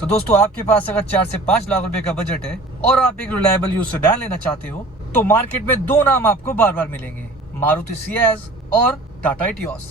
तो दोस्तों आपके पास अगर 4 से 5 लाख रुपए का बजट है और आप एक रिलायबल यूज सेडान लेना चाहते हो तो मार्केट में दो नाम आपको बार बार मिलेंगे, मारुति सियाज और टाटा इटियोस।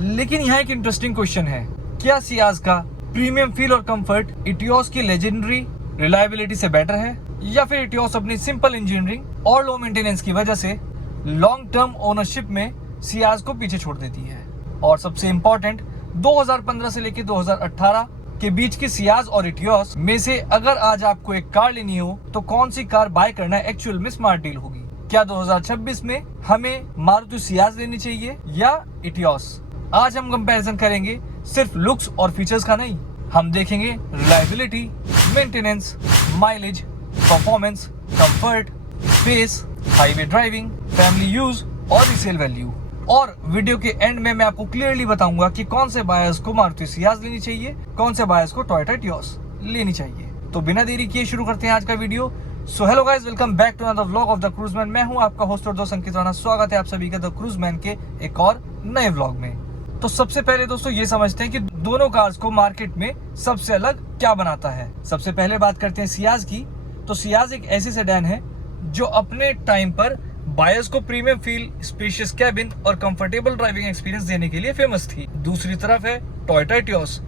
लेकिन यहाँ एक इंटरेस्टिंग क्वेश्चन है, क्या सियाज का प्रीमियम फील और कंफर्ट इटियोस की लेजेंडरी रिलायबिलिटी से बेटर है, या फिर इटियोस अपनी सिंपल इंजीनियरिंग और लो मेंटेनेंस की वजह से लॉन्ग टर्म ओनरशिप में सियाज को पीछे छोड़ देती है। और सबसे इम्पोर्टेंट, 2015 से लेकर 2018 के बीच की सियाज और इटियोस में से अगर आज आपको एक कार लेनी हो तो कौन सी कार बाय करना एक्चुअल में स्मार्ट डील होगी। क्या 2026 में हमें मारुति सियाज लेनी चाहिए या इटियोस? आज हम कंपैरिजन करेंगे सिर्फ लुक्स और फीचर्स का नहीं, हम देखेंगे reliability, maintenance, mileage, performance, comfort, space, highway driving, family use और रीसेल वैल्यू। और वीडियो के एंड में मैं आपको क्लियरली बताऊंगा कि कौन से बायर्स को मारुति सियाज लेनी चाहिए, कौन से बायर्स को टोयोटा इटियोस लेनी चाहिए। तो बिना देरी किए शुरू करते हैं आज का video. So hello guys, welcome back to another vlog of the Cruiseman. मैं हूं आपका होस्ट और दोस्त अंकित राणा। स्वागत है आप सभी का द क्रूजमैन के एक और नए व्लॉग में। तो सबसे पहले दोस्तों ये समझते हैं कि दोनों कार्स को मार्केट में सबसे अलग क्या बनाता है। सबसे पहले बात करते हैं सियाज की। तो सियाज एक ऐसी सेडान है जो अपने टाइम पर बायर्स को प्रीमियम फील, स्पेशियस कैबिन और कंफर्टेबल ड्राइविंग एक्सपीरियंस देने के लिए फेमस थी। दूसरी तरफ है टोयोटा इटियोस।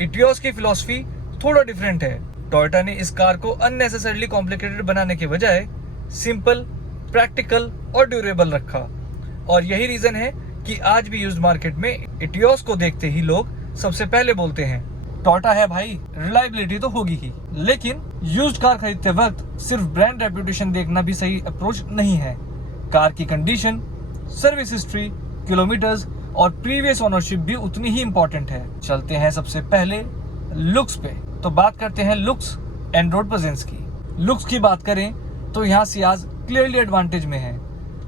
इटियोस की फिलॉसफी थोड़ा डिफरेंट है। टोयोटा ने इस कार को अननेसेसरली कॉम्प्लिकेटेड बनाने के बजाय सिंपल, प्रैक्टिकल और ड्यूरेबल रखा। और यही रीजन है कि आज भी यूज्ड मार्केट में इटियोस को देखते ही लोग सबसे पहले बोलते हैं टोयोटा है भाई, रिलायबिलिटी तो होगी ही। लेकिन यूज्ड कार खरीदते वक्त सिर्फ ब्रांड रेपुटेशन देखना भी सही अप्रोच नहीं है। कार की कंडीशन, सर्विस हिस्ट्री, किलोमीटर्स और प्रीवियस ओनरशिप भी उतनी ही इंपॉर्टेंट है। चलते हैं सबसे पहले लुक्स पे। तो बात करते हैं लुक्स एंड रोड प्रेजेंस की। लुक्स की बात करें तो यहाँ सियाज क्लियरली एडवांटेज में है।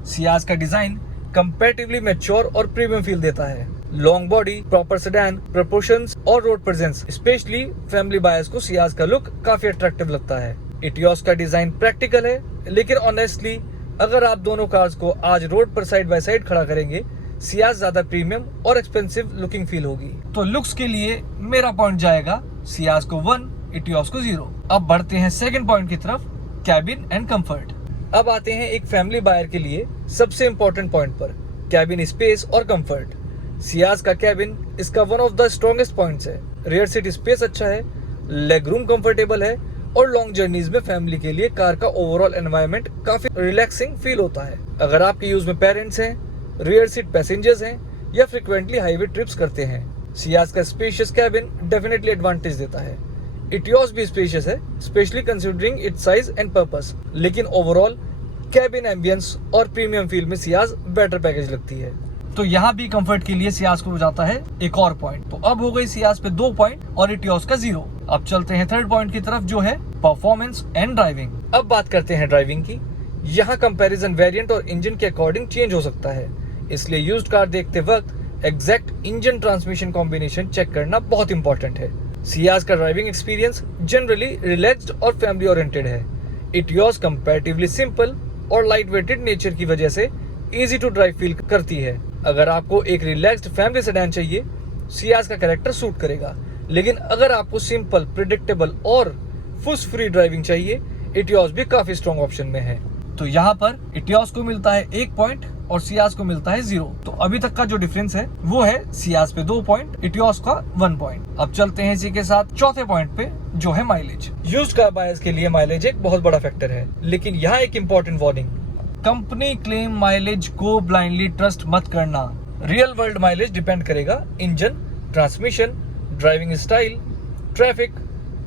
सियाज का डिजाइन कंपैरेटिवली मैच्योर और प्रीमियम फील देता है। Long body, proper sedan, proportions और road presence, specially family buyers को सियाज का लुक काफी अट्रैक्टिव लगता है। इटियोस का डिजाइन प्रैक्टिकल है, लेकिन ऑनेस्टली अगर आप दोनों कार्स को आज रोड पर साइड बाय साइड खड़ा करेंगे, सियाज ज्यादा प्रीमियम और एक्सपेंसिव लुकिंग फील होगी। तो लुक्स के लिए मेरा पॉइंट जाएगा सियाज को 1, इटियोस को 0। अब बढ़ते हैं सेकंड पॉइंट की तरफ, कैबिन एंड कंफर्ट। अब आते हैं एक फैमिली बायर के लिए सबसे इंपॉर्टेंट पॉइंट पर, कैबिन स्पेस और कंफर्ट। सियाज का कैबिन इसका one of the strongest points है। रियर सीट स्पेस अच्छा है, लेग रूम कंफर्टेबल है और लॉन्ग जर्नीज में फैमिली के लिए कार का ओवरऑल एनवायरनमेंट काफी रिलैक्सिंग फील होता है। अगर आपके यूज में पेरेंट्स हैं, रियर सीट पैसेंजर्स हैं या फ्रिक्वेंटली हाईवे ट्रिप्स करते हैं, सियाज का स्पेशियस कैबिन डेफिनेटली एडवांटेज देता है। इटियोस भी स्पेशियस है, specially considering it's size and purpose, लेकिन ओवरऑल कैबिन एम्बियंस और प्रीमियम फील में सियाज बेटर पैकेज लगती है। तो यहाँ भी कंफर्ट के लिए सियाज को हो जाता है एक और पॉइंट। तो अब हो गई सियाज पे 2 पॉइंट और इटियोस का 0। अब चलते हैं थर्ड पॉइंट की तरफ, जो है परफॉर्मेंस एंड ड्राइविंग। अब बात करते हैं ड्राइविंग की। यहाँ कंपैरिजन वेरिएंट और इंजन के अकॉर्डिंग चेंज हो सकता है, इसलिए यूज्ड कार देखते वक्त exact engine transmission combination check करना बहुत इंपॉर्टेंट है। सियाज का ड्राइविंग एक्सपीरियंस जनरली रिलैक्स्ड और फैमिली ओरिएंटेड है। इटियोस कंपैरेटिवली सिंपल और लाइट वेटेड नेचर की वजह से इजी टू ड्राइव फील करती है। अगर आपको एक रिलैक्स्ड फैमिली सेडान चाहिए, सियाज का कैरेक्टर सूट करेगा। लेकिन अगर आपको सिंपल, प्रिडिक्टेबल और फुस फ्री ड्राइविंग चाहिए, इटियोस भी काफी स्ट्रॉन्ग ऑप्शन में है। तो यहाँ पर इटियोस को मिलता है 1 पॉइंट और सियाज को मिलता है 0। तो अभी तक का जो डिफरेंस है वो है सियाज पे 2 पॉइंट, इटियोस का 1 पॉइंट। अब चलते हैं इसी के साथ चौथे पॉइंट पे, जो है माइलेज। यूज्ड कार बायर्स के लिए माइलेज एक बहुत बड़ा फैक्टर है, लेकिन यहाँ एक important warning, company claim mileage को ब्लाइंडली ट्रस्ट मत करना। रियल वर्ल्ड माइलेज डिपेंड करेगा engine, transmission, driving style, traffic,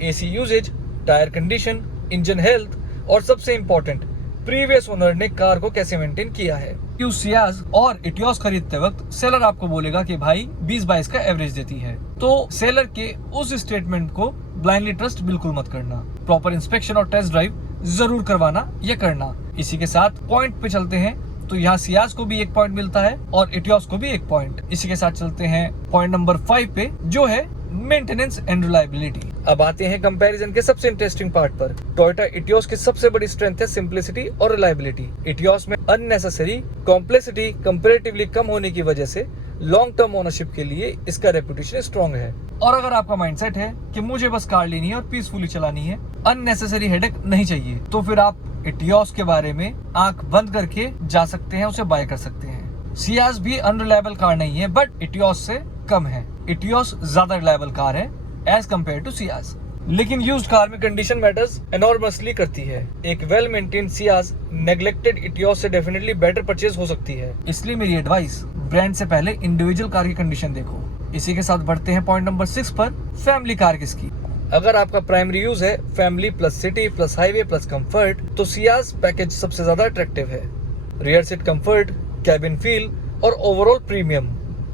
AC usage, tyre condition, engine health और सबसे इंपॉर्टेंट, प्रीवियस ओनर ने कार को कैसे मेंटेन किया है। सियाज और इटियोस खरीदते वक्त सेलर आपको बोलेगा कि भाई 20-22 का एवरेज देती है, तो सेलर के उस स्टेटमेंट को ब्लाइंडली ट्रस्ट बिल्कुल मत करना। प्रॉपर इंस्पेक्शन और टेस्ट ड्राइव जरूर करवाना या करना। इसी के साथ पॉइंट पे चलते हैं। तो यहाँ सियाज को भी 1 पॉइंट मिलता है और इटियोस को भी 1 पॉइंट। इसी के साथ चलते हैं पॉइंट नंबर 5 पे, जो है मेंटेनेंस एंड रिलायबिलिटी। अब आते हैं कंपैरिजन के सबसे इंटरेस्टिंग पार्ट पर। टोयोटा इटियोस की सबसे बड़ी स्ट्रेंथ है सिंप्लिसिटी और रिलायबिलिटी। इटियोस में अननेसेसरी कॉम्प्लेक्सिटी कंपैरेटिवली कम होने की वजह से लॉन्ग टर्म ओनरशिप के लिए इसका रेपुटेशन स्ट्रॉन्ग है। और अगर आपका माइंडसेट है कि मुझे बस कार लेनी है और पीसफुली चलानी है, अननेसेसरी हेडेक नहीं चाहिए, तो फिर आप इटियोस के बारे में आंख बंद करके जा सकते हैं, उसे बाय कर सकते हैं। सियाज भी अनरिलायबल कार नहीं है, बट इटियोस से कम है। इटियोस ज्यादा रिलायबल कार है एज कम्पेयर टू सियाज। लेकिन यूज्ड कार में कंडीशन मैटर्स एनॉर्मसली करती है। एक well maintain Ciaz neglected Etios से डेफिनेटली बेटर परचेज हो सकती है। इसलिए मेरी एडवाइस, ब्रांड से पहले इंडिविजुअल कार की कंडीशन देखो। इसी के साथ बढ़ते हैं पॉइंट नंबर 6 पर, फैमिली कार किसकी। अगर आपका प्राइमरी यूज है family plus city plus highway plus comfort, तो सियाज पैकेज सबसे ज्यादा अट्रैक्टिव है। Rear seat comfort, cabin feel और ओवरऑल प्रीमियम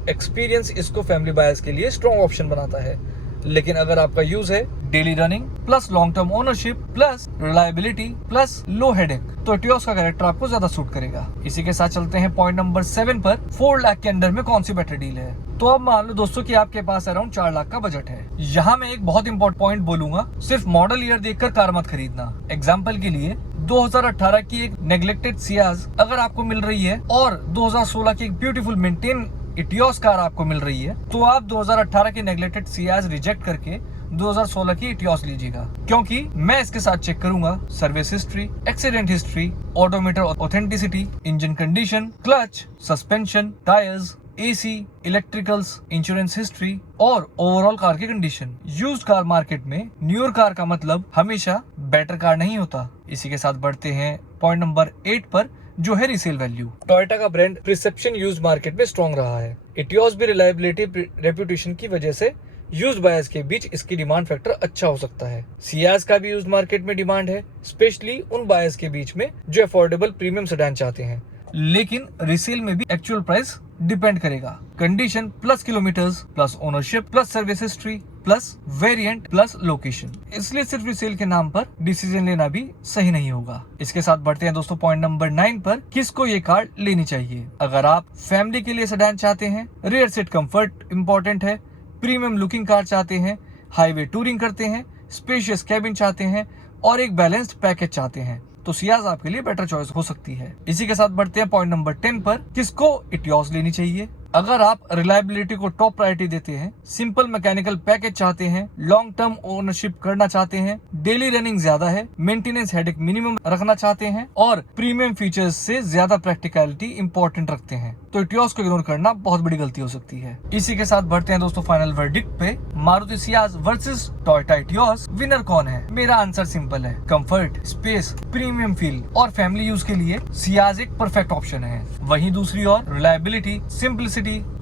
एक्सपीरियंस इसको फैमिली बायर्स के लिए स्ट्रॉन्ग ऑप्शन बनाता है। लेकिन अगर आपका यूज है daily running plus long term ownership plus reliability plus low headache, तो इटियोस का कैरेक्टर आपको ज्यादा सूट करेगा। इसी के साथ चलते हैं पॉइंट नंबर 7 पर, 4 लाख के अंडर में कौन सी बेटर डील है। तो अब मान लो दोस्तों कि आपके पास अराउंड 4 लाख का बजट है। यहाँ मैं एक बहुत इंपॉर्टेंट पॉइंट बोलूंगा, सिर्फ मॉडल ईयर देखकर कार मत खरीदना। एग्जाम्पल के लिए 2018 की एक नेग्लेक्टेड सियाज अगर आपको मिल रही है और 2016 की एक ब्यूटीफुल मेंटेन इटियोस कार आपको मिल रही है, तो आप 2018 की नेग्लेक्टेड सियाज रिजेक्ट करके 2016 की इटियोस लीजिएगा, क्योंकि मैं इसके साथ चेक करूंगा service history, accident history, odometer authenticity, engine condition, clutch, suspension, tyres, AC, electricals, insurance history और ओवरऑल कार की कंडीशन। यूज्ड कार मार्केट में न्यूअर कार का मतलब हमेशा बेटर कार नहीं होता। इसी के साथ बढ़ते हैं पॉइंट नंबर 8 पर, जो है रीसेल वैल्यू। टोयोटा का ब्रांड परसेप्शन यूज्ड मार्केट में स्ट्रॉन्ग रहा है। इटियोस भी रिलायबिलिटी रेपुटेशन की वजह से यूज्ड बायर्स के बीच इसकी डिमांड फैक्टर अच्छा हो सकता है। सियाज का भी यूज्ड मार्केट में डिमांड है, स्पेशली उन बायर्स के बीच में जो अफोर्डेबल प्रीमियम सेडान चाहते हैं। लेकिन रिसेल में भी एक्चुअल प्राइस डिपेंड करेगा। Condition plus kilometres plus ownership plus service history plus variant plus location. इसलिए सिर्फ रिसेल के नाम पर डिसीजन लेना भी सही नहीं होगा। इसके साथ बढ़ते हैं दोस्तों पॉइंट नंबर 9 पर, किसको ये कार लेनी चाहिए। अगर आप फैमिली के लिए सेडान चाहते हैं, रियर सीट कंफर्ट इंपॉर्टेंट है, प्रीमियम लुकिंग कार चाहते हैं, हाईवे टूरिंग करते हैं, स्पेशियस कैबिन चाहते हैं और एक बैलेंस्ड पैकेज चाहते हैं, तो सियाज आपके लिए बेटर चॉइस हो सकती है। इसी के साथ बढ़ते हैं पॉइंट नंबर 10 पर, किसको इटियोस लेनी चाहिए। अगर आप रिलायबिलिटी को टॉप प्रायोरिटी देते हैं, सिंपल मैकेनिकल पैकेज चाहते हैं, लॉन्ग टर्म ओनरशिप करना चाहते हैं, डेली रनिंग ज्यादा है, मेंटेनेंस हेडेक मिनिमम रखना चाहते हैं और प्रीमियम फीचर्स से ज्यादा प्रैक्टिकलिटी इंपॉर्टेंट रखते हैं, तो इटियोस को इग्नोर करना बहुत बड़ी गलती हो सकती है। इसी के साथ बढ़ते हैं दोस्तों फाइनल वर्डिक्ट पे, Maruti Ciaz versus Toyota Etios, winner कौन है। मेरा आंसर सिंपल है, कंफर्ट, स्पेस, प्रीमियम फील और फैमिली यूज के लिए सियाज एक परफेक्ट ऑप्शन है। वहीं दूसरी ओर रिलायबिलिटी, सिंपलिसिटी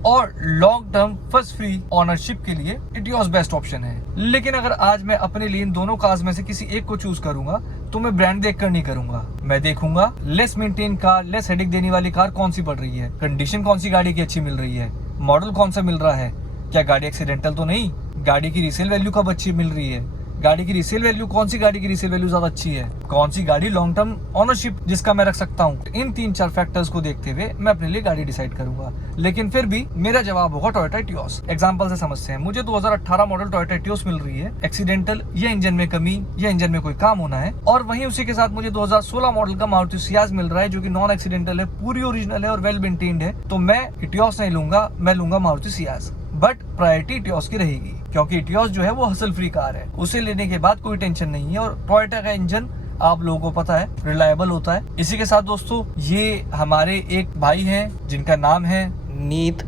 और long term first free ownership के लिए इटियोस बेस्ट ऑप्शन है। लेकिन अगर आज मैं अपने लिए इन दोनों कार्स में से किसी एक को चूज करूंगा, तो मैं ब्रांड देखकर नहीं करूंगा। मैं देखूंगा less maintain car, less headache देने वाली कार कौन सी पड़ रही है, कंडीशन कौन सी गाड़ी की अच्छी मिल रही है, मॉडल कौन सा मिल रहा है, क्या गाड़ी एक्सीडेंटल तो नहीं, गाड़ी की रीसेल वैल्यू कब अच्छी मिल रही है, गाड़ी की रीसेल वैल्यू, कौन सी गाड़ी की रीसेल वैल्यू ज्यादा अच्छी है, कौन सी गाड़ी लॉन्ग टर्म ओनरशिप जिसका मैं रख सकता हूँ। इन 3-4 फैक्टर्स को देखते हुए मैं अपने लिए गाड़ी डिसाइड करूंगा। लेकिन फिर भी मेरा जवाब होगा टोयोटा इटियोस। एग्जांपल से समझते हैं, मुझे 2018 मॉडल टोयोटा इटियोस मिल रही है, एक्सीडेंटल या इंजन में कमी या इंजन में कोई काम होना है, और वहीं उसी के साथ मुझे 2016 मॉडल का मारुति सियाज मिल रहा है जो कि नॉन एक्सीडेंटल है, पूरी ओरिजिनल है और वेल मेंटेन्ड है, तो मैं इटियोस नहीं लूंगा, मैं लूंगा Maruti Ciaz. But priority Etios की रहेगी, क्योंकि इटियोस जो है वो हसल फ्री कार है, उसे लेने के बाद कोई टेंशन नहीं है और टोयोटा का इंजन आप लोगों को पता है रिलायबल होता है। इसी के साथ दोस्तों, ये हमारे एक भाई हैं जिनका नाम है नीत,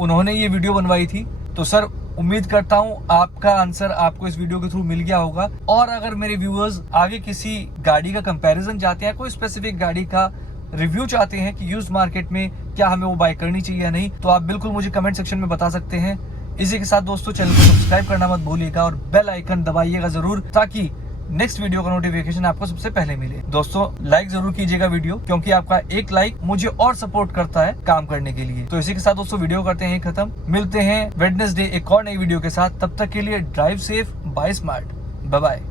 उन्होंने ये वीडियो बनवाई थी। तो सर उम्मीद करता हूँ आपका आंसर आपको इस वीडियो के थ्रू मिल गया होगा। और अगर मेरे व्यूअर्स आगे किसी गाड़ी का कंपैरिजन चाहते हैं, कोई स्पेसिफिक गाड़ी का रिव्यू चाहते हैं कि यूज्ड मार्केट में क्या हमें वो बाय करनी चाहिए या नहीं, तो आप बिल्कुल मुझे कमेंट सेक्शन में बता सकते हैं। इसी के साथ दोस्तों, चैनल को सब्सक्राइब करना मत भूलिएगा और बेल आइकन दबाइएगा जरूर, ताकि नेक्स्ट वीडियो का नोटिफिकेशन आपको सबसे पहले मिले। दोस्तों लाइक जरूर कीजिएगा वीडियो, क्योंकि आपका एक लाइक मुझे और सपोर्ट करता है काम करने के लिए। तो इसी के साथ दोस्तों वीडियो करते हैं खत्म, मिलते हैं वेडनेसडे एक और नई वीडियो के साथ। तब तक के लिए drive safe, buy smart, bye bye.